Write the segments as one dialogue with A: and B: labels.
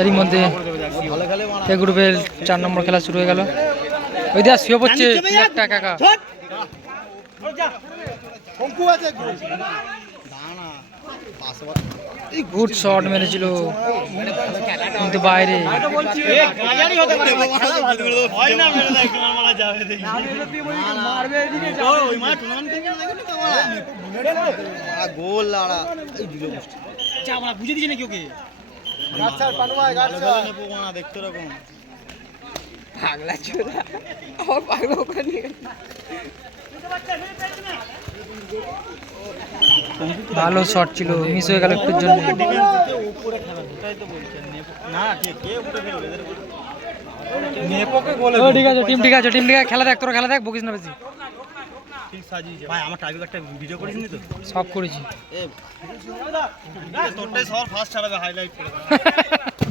A: এরই মধ্যে এ গ্রুপের চার নম্বর খেলা শুরু হয়ে গেল। ওই দিয়া শুয়ে পড়ছে একটা কাকা গুড শট মেরেছিল। কিন্তু বাইরে।
B: গোল লাড়া।
C: বুঝে দিয়েছে নাকি ওকে?
B: দেখতে রকম
A: ভালো শট ছিল মিস হয়ে গেল একটুর জন্য।
B: উপরে খেলা ওটাই তো বলছেন না ঠিক কে উপরে খেলবে? এদের
A: ও ঠিক আছে টিম ঠিক আছে টিম ঠিক আছে। খেলা দেখ তোরা খেলা দেখ বকিস না বেশি।
B: ভাই আমার টাইপিং একটা ভিডিও করিস তো?
A: সব করেছি।
B: তোরটাই সবার ফার্স্ট ছাড়াবে হাইলাইট করে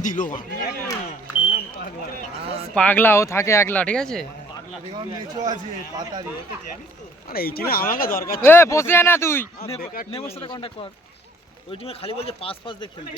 B: দিল
A: পাগলা ও থাকে একলা ঠিক আছে?
B: আরে এই টিমে আমাকে দরকার
A: এ বসে না তুই।
B: নেমোর সাথে কন্টাক্ট কর। ওই টিমে খালি বলছে পাস পাস দিয়ে খেলতে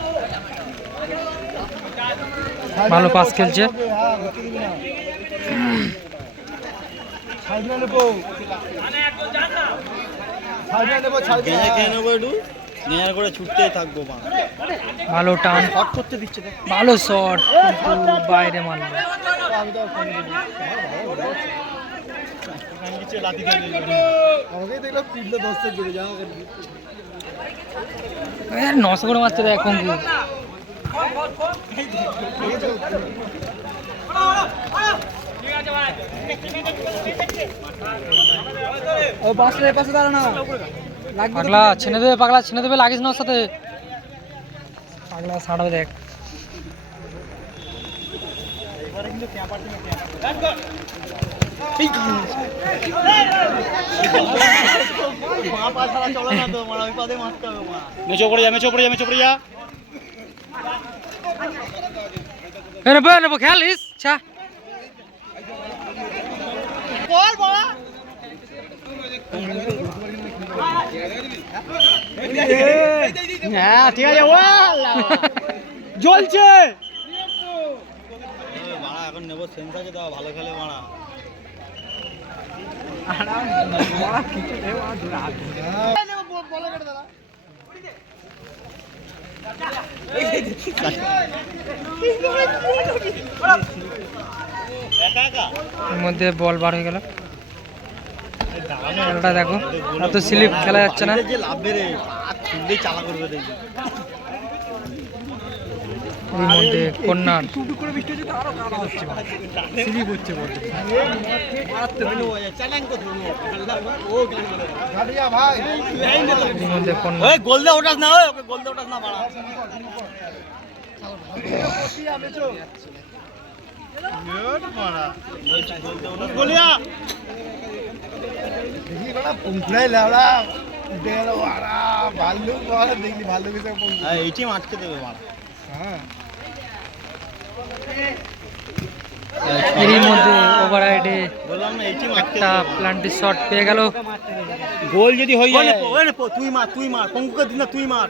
A: ভালো পাস খেলছে। ভালো টান।
B: করতে দিচ্ছে
A: ভালো শট কিন্তু বাইরে মারলো। নশো করে মারছে দেখ কঙ্কু
D: ও বাসলে পাশে দাঁড়া না
A: পাগলা ছেনে দেবে পাগলা ছেনে দেবে লাগিস না ওর সাথে। পাগলা ছাড়াবে দেখ
B: মা পা ছাড়া চলে না তো মারা ওই পাদে মারতে হবে মা
C: মেচো পড়ে যা মেচো পড়ে যা মেচো পড়ে যা।
A: এ নেব এ নেব খেয়ালিস ছা
C: হ্যাঁ ঠিক আছে ও জ্বলছে
B: এখন নেব সেন্সাকে দাও ভালো খেলে মারা একা
A: এর মধ্যে বল বার হয়ে গেল। খেলাটা দেখো। এত স্লিপ খেলা যাচ্ছে না
B: বাড়িতে যে লাভ বেড়ে আর ছুটলেই চালা করবে দেখবি
A: এর মধ্যে কন্যার। মধ্যে কন্যা।
B: গোল দে না ওকে গোল দে না গোলিয়া
D: দেখি বড়া পুংকুড়াই লাউড়া উঠে গেল ভাল্লুক দেখলি ভাল্লুক
B: হ্যাঁ এই টিম আটকে দেবে মারা
D: হ্যাঁ।
A: এরই মধ্যে ওভার একটা প্লান্টের শট পেয়ে গেল।
C: গোল যদি হয়ে যায়।
B: তুই মার তুই মার পঙ্কুকে দিন না তুই মার।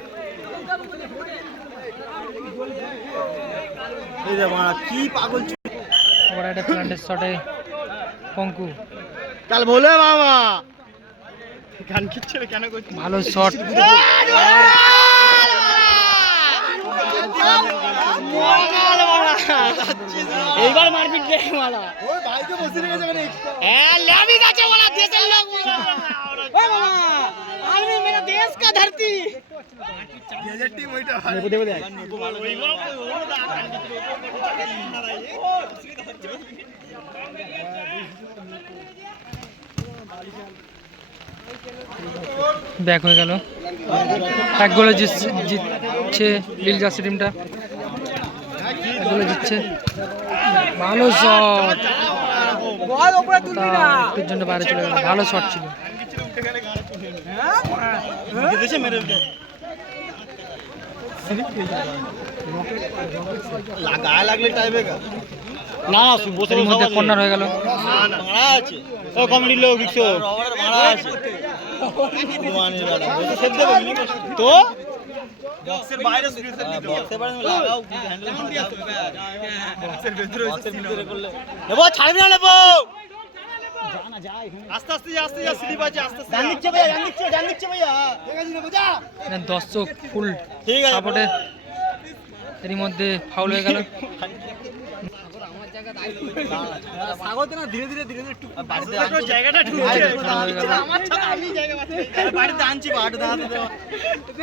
B: এই কি পাগল।
A: ওভার প্লান্টের শটে পঙ্কু।
B: কাল বলে বাবা। গান কিচ্ছে কেন করছিস
A: ভালো শট
C: এইবার মারপিট দেখ মালা
D: ওই ভাইকে বসে।
C: হ্যাঁ ল্যাবি বলা দেশের লোক আর্মি দেশ কা ধরতি
D: team ওইটা ভাই।
C: দেখ
A: হয়ে গেল এক গোলে জিতছে জার্সি টিমটা গোলে জিতছে ভালো শট
B: বল উপরে তুলবি না।
A: একটুর জন্য বাইরে চলে গেল। ভালো শট ছিল।
B: না বসে
A: মধ্যে কর্নার হয়ে গেল।
B: ও কমেডি লোক করবি তো? বক্সের বাইরে বক্সের বাইরে লাগাও হ্যান্ডেল বক্সের ভিতরে বক্সের ভিতরে করলে। নেব ছাড়বি না নেব! আস্তে আস্তে আস্তে স্লিপ আছে আস্তে আস্তে। ভাইয়া ভাইয়া।
A: দর্শক ফুল
B: ঠিক আছে
A: সাপোর্টে এরই মধ্যে ফাউল হয়ে গেল।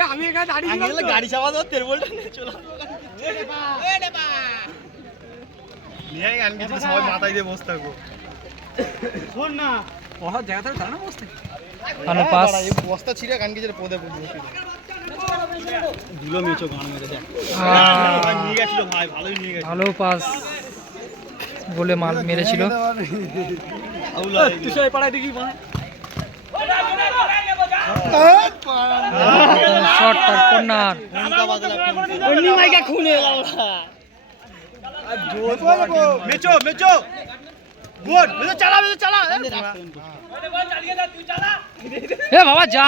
B: আমি এখানে গাড়ি চাপা দাও তেল
D: মাথায় দিয়ে থাকব
B: শোন না বসতে
D: পদে
B: নিয়ে ভাই ভালোই নিয়ে
A: ভালো পাস। গোলে মাল মেরেছিল। কর্নার
B: মেচো মেচো। গুড মেচো চালা মেচো চালা।
A: এ বাবা যা।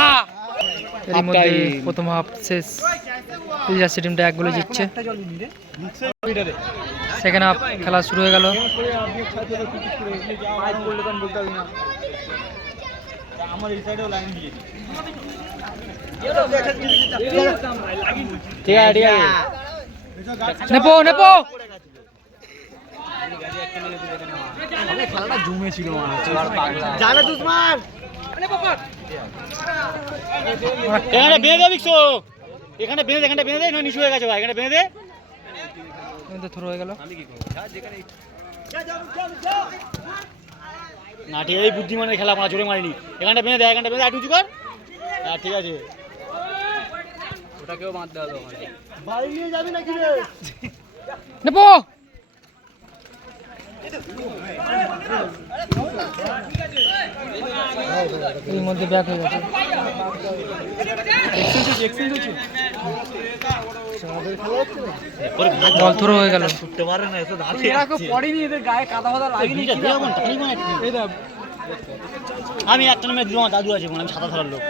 A: মধ্যে প্রথম হাফ শেষ। টিমটা এক গোলে জিতছে। সেকেন্ড হাফ খেলা শুরু হয়ে গেল। ঠিক ঠিক নেপো
B: এখানে বেঁধে এখানে বেঁধে দে, এখানে বেঁধে দে নিচু হয়ে গেছে ভাই। এখানে বেঁধে দে।
A: থ্রো হয়ে গেল।
B: না ঠিক এই বুদ্ধিমানের খেলা আমরা জোরে মারিনি। এখানটা বেঁধে দে এখানটা বেঁধে আট উঁচু কর। হ্যাঁ ঠিক আছে। ওটাকেও বাঁধতে হবে বাড়ি নিয়ে যাবি নাকি রে?
A: নেপো এর মধ্যে ব্যাক হয়ে গেছে বল থ্রো হয়ে গেল।
B: ছুটতে পারে না এসে দাঁড়িয়ে পড়েনি এদের গায়ে কাদা ফাদা লাগেনি আমি একটা নামে দিলাম দাদু আছে মানে আমি সাদা ধরার লোক।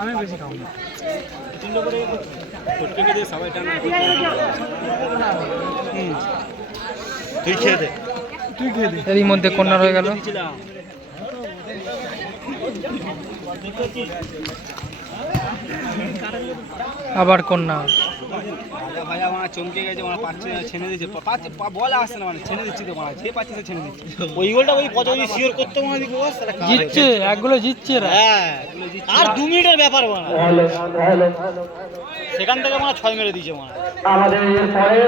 B: আমি বেশি খাব না। তুই খেয়ে দে।
A: এরই মধ্যে কর্নার হয়ে গেল। আবার
B: ভাই আমার চমকে গেছে মানে পাচ্ছে না ছেনে দিচ্ছে পাচ্ছে বলে আসছে না মানে ছেনে দিচ্ছি তো মানে যে পাচ্ছে সে ছেনে দিচ্ছে। ওই গোলটা ওই কত শিওর করতে মনে
A: জিতছে একগুলো জিতছে
B: হ্যাঁ আর দু মিনিটের ব্যাপার মানে সেখান থেকে মানে ছয় মেরে দিয়েছে মানে
E: আমাদের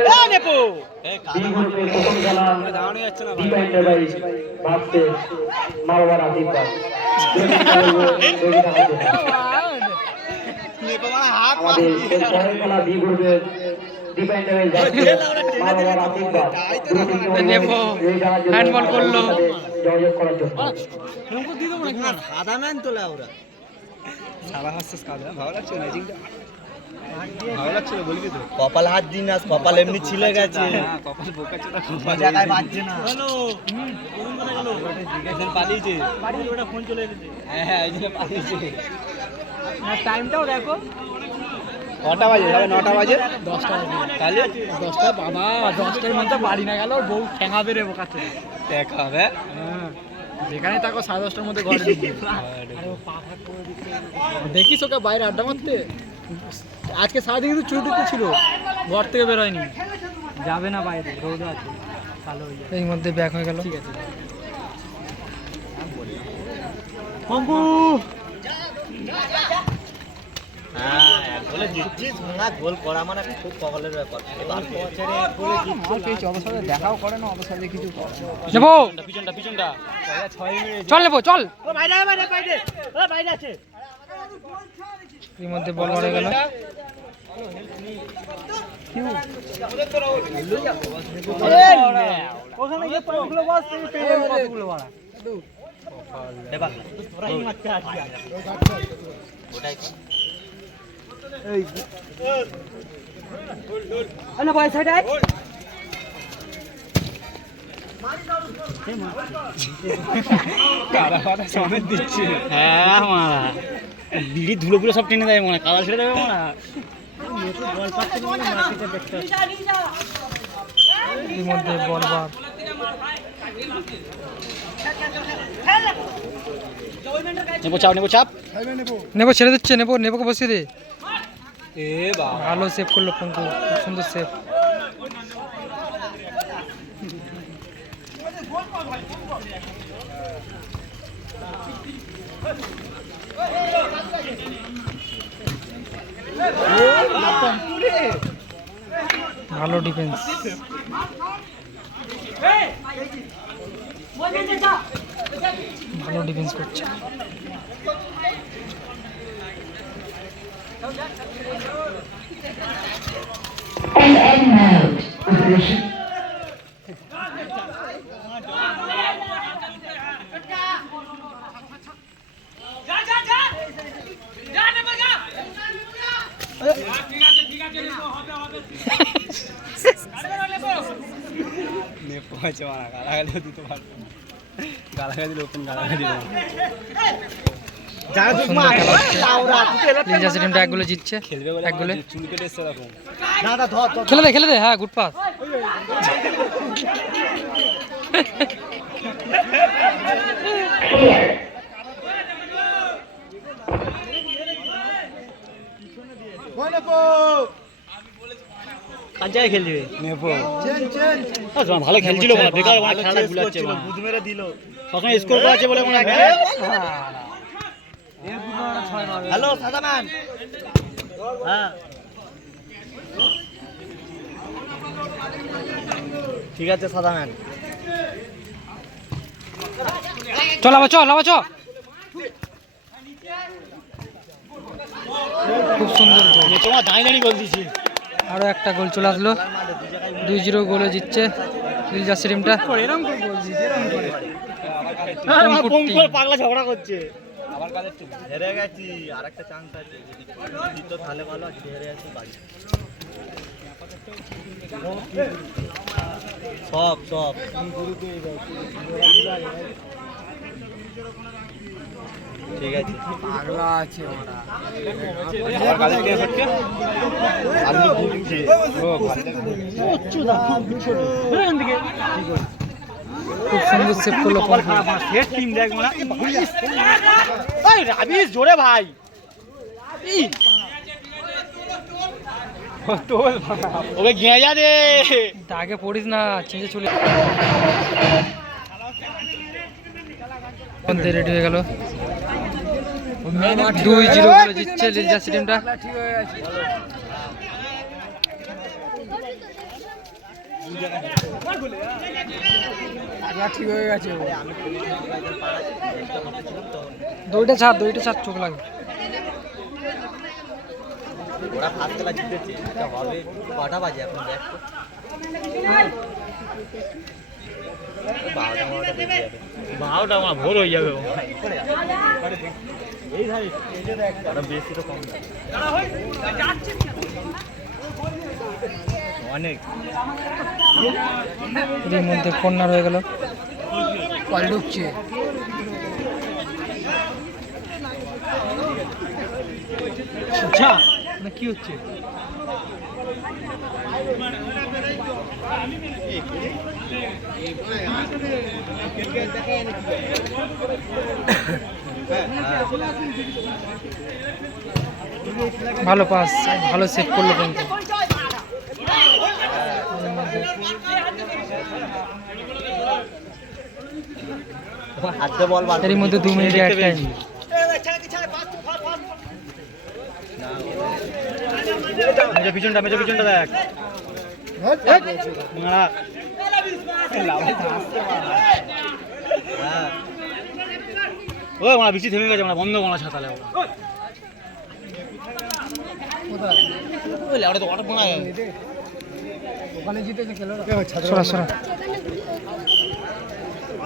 B: এ নেপো!
E: প্রথম খেলা ভাবতে মারওয়ার আশীর্বাদ আমাদের এরপরের খেলা বি গ্রুপের ডিপেন্ডেড বাই মারওয়ার আশীর্বাদ
A: নেপো হ্যান্ডবল করল।
E: যোগাযোগ করার জন্য।
B: সাদা ম্যান তোলা ওরা। কপাল হাত দিন আজ কপাল এমনি ছিলে গেছে। না পালিয়েছে। এসেছে। হ্যাঁ পালিয়েছে। টাইমটাও দেখো। কটা বাজে? সাড়ে নটা বাজে? দশটা বাজে। তাহলে?
A: দশটা বাবা দশটার মধ্যে বাড়ি না গেল বউ ঠেঙা বেড়ে বোকাতে
B: দেখা হবে
A: যেখানে থাকো সাড়ে দশটার মধ্যে ঘরে। দেখিস ওকে বাইরে আড্ডা মারতে? আজকে সারাদিন কিন্তু ছুটিতে ছিল ঘর থেকে বেরোয়নি যাবে না বাইরে রোদ আছে ভালো হয়ে যাবে। এই মধ্যে ব্যাক হয়ে গেল। ঠিক আছে।
B: হ্যাঁ এক গোলে
C: ভাঙা গোল করা মানে খুব কপালের ব্যাপার। এবার
F: দেখাও করে না অত কিছু
A: নেব
C: পিছনটা পিছনটা
A: চল নেব চল।
C: ও বাইরে বাইরে বাইরে ও বাইরে আছে।
A: এর মধ্যে বল মারা গেল।
C: ওখানে গিয়ে পয়েন্টগুলো বস তুমি পেয়ে কতগুলো মারা এবার ওরাই মারতে আসবে ওটাই হ্যাঁ মারা। বিড়ি ধুলোগুলো সব টেনে দেয় মনে হয়। কাদা ছেড়ে দেবে মনে হয়? নেব চাপ নেব চাপ।
A: নেব ছেড়ে দিচ্ছে নেব নেবোকে বসিয়ে দে।
F: এ বাবা
A: ভালো সেভ করল পঙ্কু খুব সুন্দর সেভ ভালো ডিফেন্স ভালো ডিফেন্স করছে।
E: And end.
F: নেপো আছে মারা গালাগালি দিতে পারব গালাগালি ওপেন গালাগালি
A: খেলা টিমটা জিতছে খেলে দে খেলে দে। হ্যাঁ গুড পাস.
C: কার ভালো খেলছিল বেকার মানে ভুলাচ্ছে বুঝ মেরে দিল। সবসময় স্কোর করাচ্ছে বলে মনে হয় হ্যালো সাদা হ্যাঁ। ঠিক আছে সাদা ম্যান
A: চল আবার চল আবার চ খুব সুন্দর গোল।
C: তোমার দাঁড়িয়ে দাঁড়িয়ে গোল দিছি।
A: আরও একটা গোল চলে আসলো। দুই জিরো গোলে জিতছে
F: এরকম করে
A: পঙ্কুর
C: পাগলা ঝগড়া করছে। হেরে গেছি আর একটা চান্স আছে যদি জিত তাহলে ভালো আছে হেরে গেছি বাড়ি। সব সব। ঠিক আছে।
F: পাগলা আছে ওরা। হচ্ছে?
C: ঘুরছে।
F: ও
A: খুব সুন্দর সেভ করল
C: টিম দেখ মানে এই রাবিশ জোরে ভাই।
F: তোল
C: ওকে ঘিরে যা দে।
A: আগে পড়িস না চেঞ্জে চলে রেডি হয়ে গেল। দুই জিরো গোলে জিতছে লিলজাসি টিমটা
F: ঠিক হয়ে গেছে।
A: দইটা ছাড় দইটা ছাড় চোখ লাগে।
C: ওরা ফার্স্ট খেলা জিতেছে এটা হবে। কটা বাজে এখন দেখ বারোটা আমার ভোর হয়ে যাবে এই বেশি তো কম না। অনেক।
A: এর মধ্যে কর্নার হয়ে গেল।
F: কল ঢুকছে
A: আচ্ছা না কি হচ্ছে? ভালো পাস ভালো সেভ করল কিন্তু
C: হাতে বল বার
A: এর মধ্যে দু মিনিট এক টাইম।
C: পিছনটা মেজো পিছনটা দেখ। হ্যাঁ। ও মারা বৃষ্টি থেমে গেছে আমরা বন্ধ মারা ছাতালে ওরা। তো অটো পোনা
A: ওখানে জিতেছে খেলো
F: সরা সরা।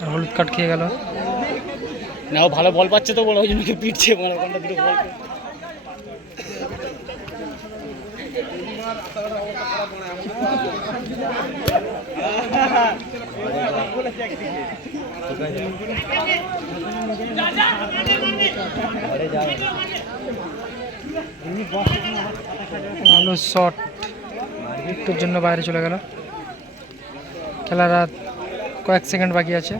C: আর
A: হলুদ কার্ড খেয়ে গেল।
C: না ও ভালো বল পাচ্ছে তো বলো ওই জন্য পিটছে মানে ওখানটা দুটো বল।
A: ভালো শট একটুর জন্য বাইরে চলে গেল। খেলার আর কয়েক সেকেন্ড বাকি আছে।